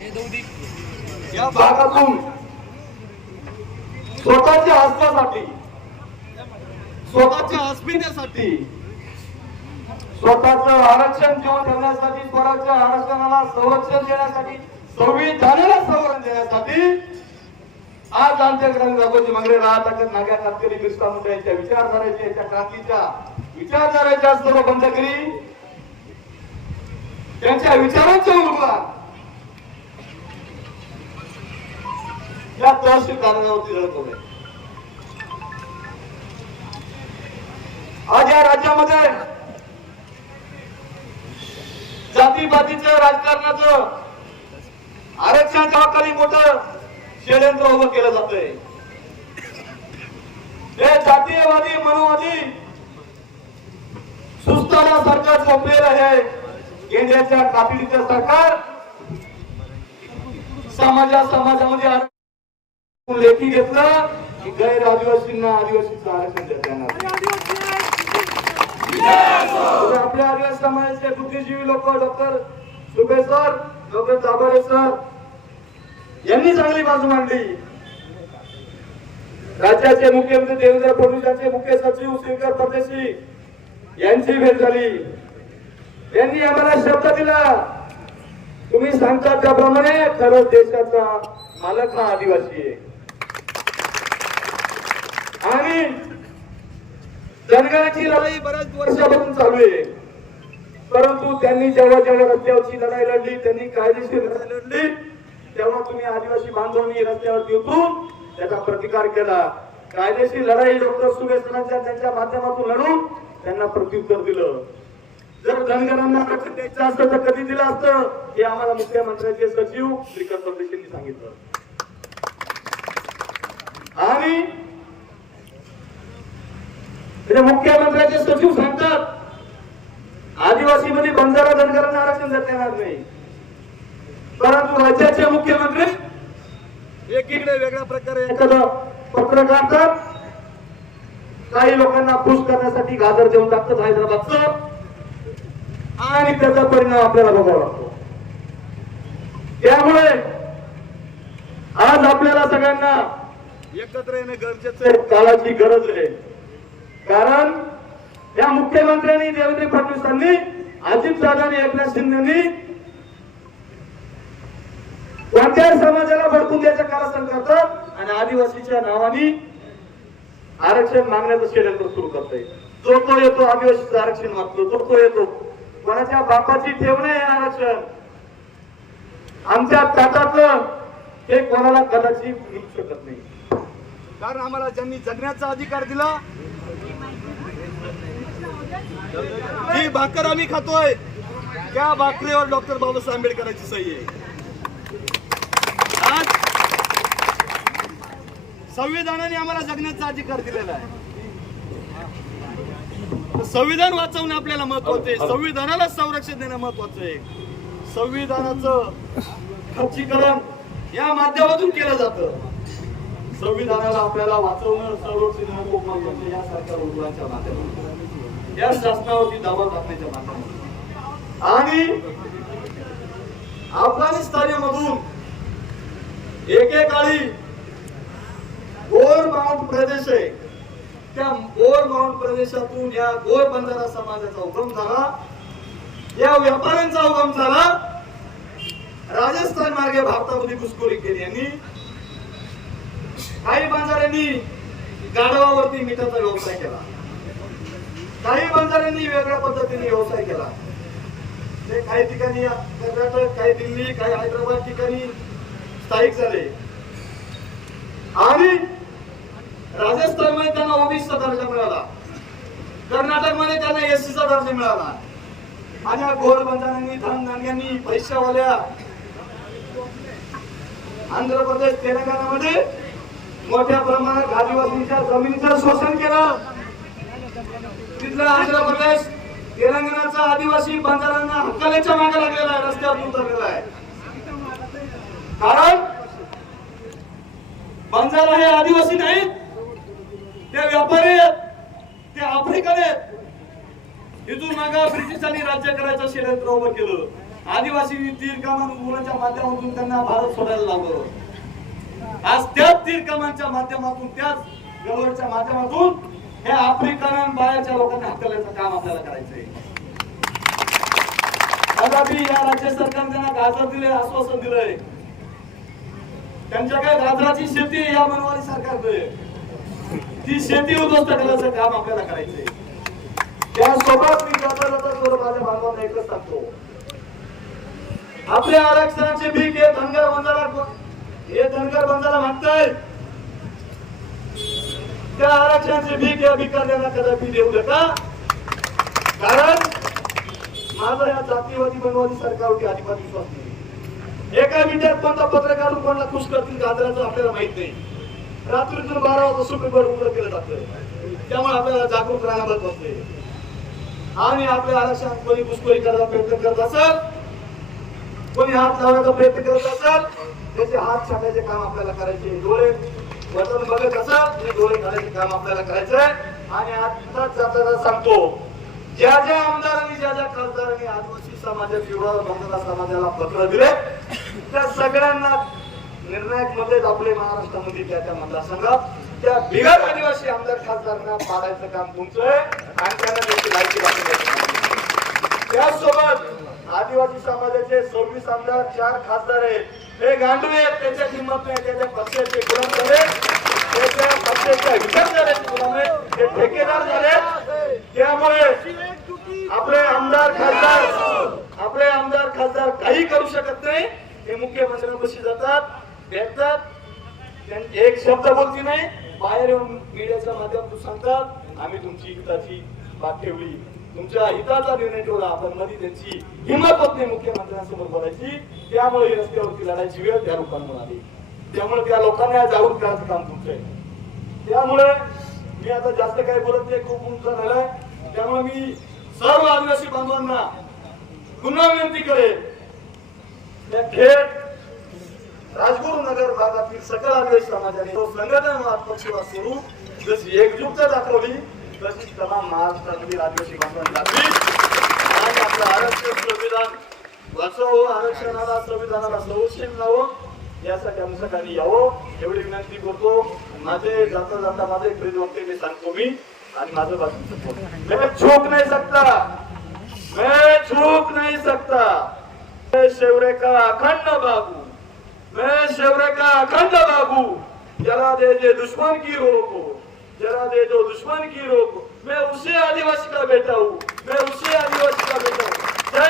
या भागातून स्वतःच्या हसण्यासाठी स्वतःच्या अस्मितेसाठी स्वतःच आरक्षण घेऊन करण्यासाठी स्वराज्य आरक्षणाला संरक्षण देण्यासाठी संविधानाला संरक्षण देण्यासाठी आज आमच्याकडे दाखवची मागणी राहतात नाग्या कातकरी बिरसा मुंडा यांच्या विचारधारेच्या यांच्या क्रांतीच्या विचारधारेच्या सर्व बंधकरी त्यांच्या विचारांच्या उलगडा. या तहसील कार्यालयावरती झळकवलंय आज या राज्यामध्ये जातीपातीच राजकारणाचं आरक्षण खाली मोठं षडयंत्र उभं केलं जातंय. हे जातीयवादी मनोवादी सुस्ताला सरकार झोपलेलं आहे केंद्राच्या कातडीचं सरकार समाजा समाजामध्ये लेखी घेतलं की गैर आदिवासींना आदिवासीचं आरक्षण देता येणार. आपल्या आदिवासी समाजाचे बुद्धिजीवी लोक doctor Sube sir doctor Dabhade sir यांनी चांगली बाजू मांडली. राज्याचे मुख्यमंत्री देवेंद्र फडणवीस यांचे मुख्य सचिव श्रीकर परदेशी यांची भेट झाली. त्यांनी आम्हाला शब्द दिला. तुम्ही सांगता त्याप्रमाणे खरं देशाचा मालक हा आदिवासी आहे आणि जनगणाची लढाई बऱ्याच वर्षापासून चालू आहे. परंतु त्यांनी जेव्हा जेव्हा रस्त्यावरची लढाई लढली त्यांनी कायदेशीर लढाई लढली तेव्हा तुम्ही आदिवासी बांधवांनी रस्त्यावरती उतरून त्याचा प्रतिकार केला. कायदेशीर लढाई डॉक्टर सुरेश त्यांच्या माध्यमातून लढून त्यांना प्रत्युत्तर दिलं. जर धनगरांना आरक्षण द्यायचं असतं तर कधी दिलं असतं हे आम्हाला मुख्यमंत्र्यांचे सचिव श्रीकांत परदेशींनी सांगितलं. आणि म्हणजे मुख्यमंत्र्याचे सचिव सांगतात आदिवासी मध्ये बंजारा धनगरांना आरक्षण देता येणार नाही. परंतु राज्याचे मुख्यमंत्री एकीकडे वेगळ्या प्रकारे एखादं पत्र काढतात. काही लोकांना खुश करण्यासाठी गाजर देऊन टाकतात हैदराबादच. आणि त्याचा परिणाम आपल्याला बघावा लागतो. त्यामुळे आज आपल्याला सगळ्यांना एकत्र येणे गरजेचं काळाची गरज आहे. कारण या मुख्यमंत्र्यांनी देवेंद्र फडणवीसांनी अजित दादांनी एकनाथ शिंदेनी कोणत्याही समाजाला भडकून द्यायचं कारस्थान करतात आणि आदिवासीच्या नावाने आरक्षण मागण्याचं षडयंत्र सुरू करतोय. जो तो येतो आदिवासीचं आरक्षण मागतो जो तो येतो. कोणाच्या बापाची ठेव नाही आरक्षण? आमच्या ताटातलं हे कोणाला कदाचित मिळू शकत नाही. कारण आम्हाला ज्यांनी जगण्याचा अधिकार दिला जी भाकर आम्ही खातोय. त्या भाकरीवर डॉक्टर बाबासाहेब आंबेडकरांची सही आहे. आज संविधानाने आम्हाला जगण्याचा अधिकार दिलेला आहे. संविधान वाचवणं आपल्याला महत्वाचं आहे. संविधानाला संरक्षण देणं महत्वाचं आहे. संविधानाचं खर्चीकरण या माध्यमातून केलं जातं. संविधानाला आपल्याला वाचवणं संरक्षण देणं खूप महत्वाचं माध्यमातून. या शासनावरती दावा टाकण्याच्या माध्यमातून. आणि अफगाणिस्तानमधून एकेकाळी गोर माउंट प्रदेश आहे. त्या गोर माउंट प्रदेशातून या गोर बंजारा समाजाचा उगम झाला. या व्यापाऱ्यांचा उगम झाला. राजस्थान मार्गे भारतामध्ये घुसखोरी केली यांनी. काही बंजाऱ्यांनी गाढवावरती मिठाचा व्यवसाय केला. काही बंजाऱ्यांनी वेगळ्या पद्धतीने व्यवसाय केला. ते काही ठिकाणी कर्नाटक काही दिल्ली काही हैदराबाद ठिकाणी स्थायिक झाले. आणि राजस्थानमध्ये त्यांना ओबीसीचा दर्जा मिळाला. कर्नाटकमध्ये त्यांना एससीचा दर्जा मिळाला. आणि या घोर बंजाऱ्यांनी धनधान्यांनी पैशावाल्या आंध्र प्रदेश तेलंगणामध्ये मोठ्या प्रमाणात आदिवासींच्या जमिनीचं शोषण केलं. तिथला आंध्र प्रदेश तेलंगणाचा आदिवासी बंजारांना हक्काल्याच्या मागे लागलेला आहे रस्त्यावर उतरलेला आहे. कारण बंजारा हे आदिवासी नाहीत ते व्यापारी आहेत ते आफ्रिकन आहेत. इथून मागा ब्रिटिशांनी राज्य करायचं षडयंत्र उभं केलं. आदिवासी तीर मुलांच्या माध्यमातून त्यांना भारत सोडायला लागलं आज त्याच तीरकामांच्या माध्यमातून त्याच गवळच्या माध्यमातून हे आफ्रिकन बायाच्या लोकांना हकलायचं काम आपल्याला करायचंय. तथापि या राज्य सरकारने त्यांना गाजर दिले आश्वासन दिलंय. त्यांच्या काय गाजराची शेती या मनवारी सरकारने. ती शेती उद्ध्वस्त करण्याचं काम आपल्याला करायचंय. त्यासोबत मी जाता जाता सर्व माझ्या बांधवांना एकच सांगतो आपल्या आरक्षणाचे भीक हे धनगर बंजारा हे धनगर बंजारा मागताय त्या आरक्षणाची भीक या भिकाऱ्यांना कदापि देऊ नका कारण माझा या जातीवादी बनवादी सरकारवरती अजिबात विश्वास नाही. एका मिनिटात कोणता पत्रकार कोणाला खुश करतील गाजराचं आपल्याला माहीत नाही. रात्रीतून बारा वाजता सुप्रीम कोर्ट उघड केलं जातं त्यामुळे आपल्याला जागरूक राहणं महत्वाचं आहे आणि आपल्या आरक्षण कोणी घुसखोरी करायचा प्रयत्न करत असेल कोणी हात लावण्याचा प्रयत्न करत असेल त्याचे हात छाटायचे काम आपल्याला करायचे डोळे वतन बघत असाल ते डोळे घालायचे काम आपल्याला करायचंय आणि आताच जाता सांगतो ज्या ज्या आमदारांनी ज्या ज्या खासदारांनी आदिवासी समाजात किंवा बंजारा समाजाला पत्र दिले त्या सगळ्यांना निर्णायकमध्ये आपले महाराष्ट्रामध्ये त्या त्या मतदारसंघात त्या बिगर आदिवासी आमदार खासदारांना पाडायचं काम तुमचं आहे. आणि त्यांना त्याची माहिती त्याचसोबत आदिवासी समाजाचे सव्वीस आमदार चार खासदार आहेत. हे गांडू आहेत त्याच्या किंमत नाही त्याच्या पक्षाचे गुलाम झाले त्याच्या पक्षाच्या विचारधाऱ्याचे गुलाम आहेत. ते ठेकेदार झाले त्यामुळे आपले आमदार खासदार आपले आमदार खासदार काही करू शकत नाही. हे मुख्यमंत्र्यांपाशी जातात भेटतात. त्यांनी एक शब्द बोलती नाही. बाहेर येऊन मीडियाच्या माध्यमातून सांगतात. आम्ही तुमची हिताची बात ठेवली. तुमच्या हिताचा निर्णय ठेवला पण मध्ये त्यांची हिंमत होत नाही मुख्यमंत्र्यांसमोर बोलायची. त्यामुळे रस्त्यावरती लढायची वेळ त्या लोकांना आली. त्यामुळे त्या लोकांना जागरूक करायचं काम तुमचं आहे. त्यामुळे मी आता जास्त काही बोलत नाही खूप उंच झालाय त्यामुळे मी सर्व आदिवासी बांधवांना पुन्हा विनंती करेल त्या खेड राजगुरू नगर भागातील सकल आदिवासी समाजाने तो संघटनावाद पक्षवाद स्वरूप जशी एकजुटता दाखवली तशी तमाम महाराष्ट्रामधील आदिवासी बांधवांनी आणि आपलं आरक्षण संविधान वाचवावं आरक्षणाला संविधानाला संरक्षण लावं यासाठी आम्ही सगळ्यांनी यावं एवढी विनंती करतो. माझे जाता जाता माझे एक वक्ते मी सांगतो मी आणि माझं भाषण मैं झूक नाही सकता. मैं झूक नहीं सकता. मैं शेवरे का अखंड बाबू. मैं शेवरे का अखंड बाबू. जला दे दे दुश्मन की रोक. जरा दे दो दुश्मन की रोक मैं उसे आदिवासी का बेटा हूँ मैं उसे आदिवासी का बेटा हूँ